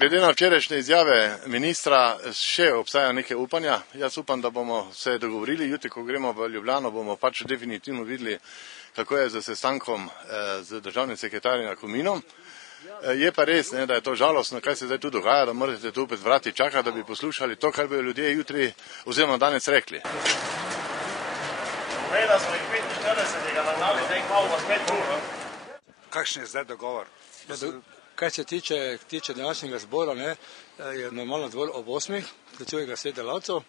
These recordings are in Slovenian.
Glede na včerajšnje izjave ministra še obstaja neke upanja. Jaz upam, da bomo se dogovorili. Jutri, ko gremo v Ljubljano, bomo pač definitivno videli, kako je z sestankom z državnim sekretarjem Jakominom. Je pa res, da je to žalostno, kaj se zdaj tu dogaja, da morate tu pred vrati čakati, da bi poslušali to, kar bodo ljudje jutri oziroma danes rekli. Kakšen je zdaj dogovor? Kaj se tiče današnjega zbora, je normalno dovolj ob 8, začuje svet delavcev,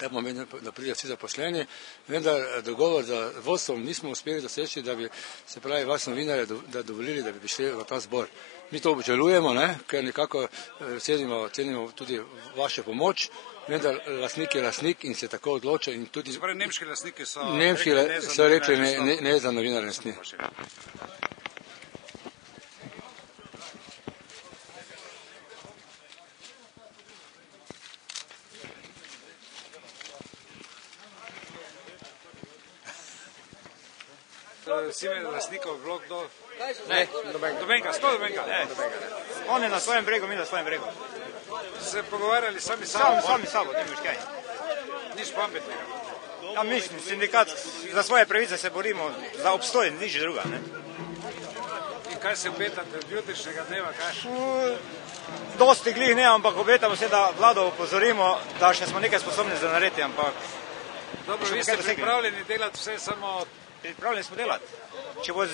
da pomeni, da pridejo vsi zaposleni, vendar dogovor za vodstvom nismo uspeli doseči, da bi se pravi vas novinarje dovolili, da bi prišli v ta zbor. Mi to obžalujemo, ker nekako cenimo tudi vašo pomoč, vendar lastnik je lastnik in se tako odloča. Nemški lastniki so rekli ne za novinarje. Vsi med lastnikov blok do... Ne, Dobenka. On je na svojem bregu, mi na svojem bregu. Se pogovarjali sami sabo? Sami sabo, nemaš kaj. Nič pametnega. Ja, mi sindikat za svoje pravice se borimo, za obstoj, nič druga. In kaj se obetate od jutrišnjega dneva, kaj? Dosti glih ne, ampak obetamo se, da vlado opozorimo, da še smo nekaj sposobni za narediti, ampak... Dobro, vi ste pripravljeni delati vse samo... Pripravljeni smo delati. Če bo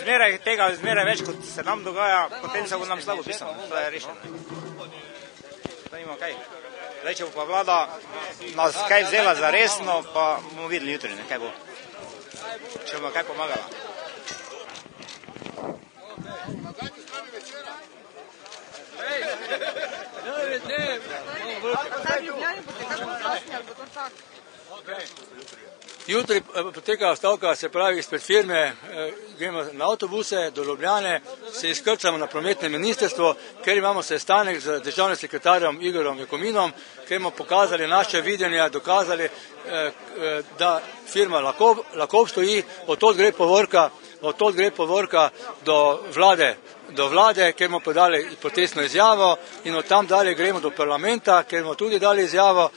tega zmeraj več, kot se nam dogaja, potem se bo nam slabo pisano. To je rešeno. Da nima kaj. Zdaj, če bo pa vlada nas kaj vzela za resno, pa bomo videli jutri, kaj bo. Če bomo kaj pomagala. Jutri poteka stavka, se pravi, izpred firme, gremo na avtobuse do Ljubljane, se izkrcamo na prometne ministrstvo, ker imamo sestanek z državnim sekretarjem Igorom Jakominom, ker bomo pokazali naše videnje, dokazali, da firma lahko obstoji, od tod gre povorka do vlade, ker bomo podali protestno izjavo in od tam dalje gremo do parlamenta, ker bomo tudi dali izjavo,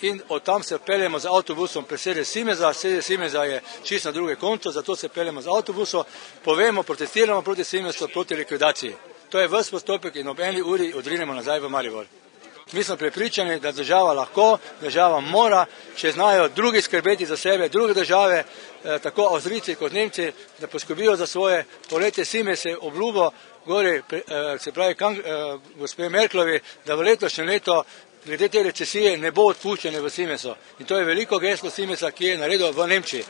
in od tam se peljemo z avtobusom presede Simeza. Sede Simeza je čisto na druge koncu, zato se peljemo z avtobusom, povemo, protestiramo proti Simezu, proti likvidaciji. To je ves postopek in ob 1 uri odrinemo nazaj v Maribor. Mi smo prepričani, da država lahko, država mora, če znajo drugi skrbeti za sebe, druge države, tako Avstrijci kot Nemci, da poskrbijo za svoje. Poletje Simez je obljubo gori, se pravi gospe Merklovi, da v letošnjem letu glede te recesije ne bo odpuščene v Simezu. In to je veliko geslo Simeza, ki je naredil v Nemčiji.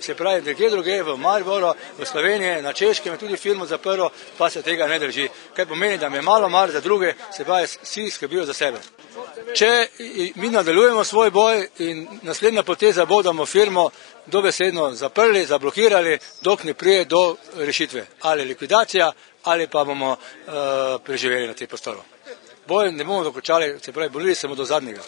Se pravi, nekje druge, v Mariboru, v Sloveniji, na Češkem je tudi firmo zaprlo, pa se tega ne drži. Kaj pomeni, da me malo mar za druge, se pravi, vsi skrbijo za sebe. Če mi nadaljujemo svoj boj in naslednja poteza bo, da bomo firmo dobesedno zaprli, zablokirali, dok ne prije do rešitve. Ali likvidacija, ali pa bomo preživeli na tem prostoru. Boj ne bomo dokončali, se pravi, borili se bomo do zadnjega.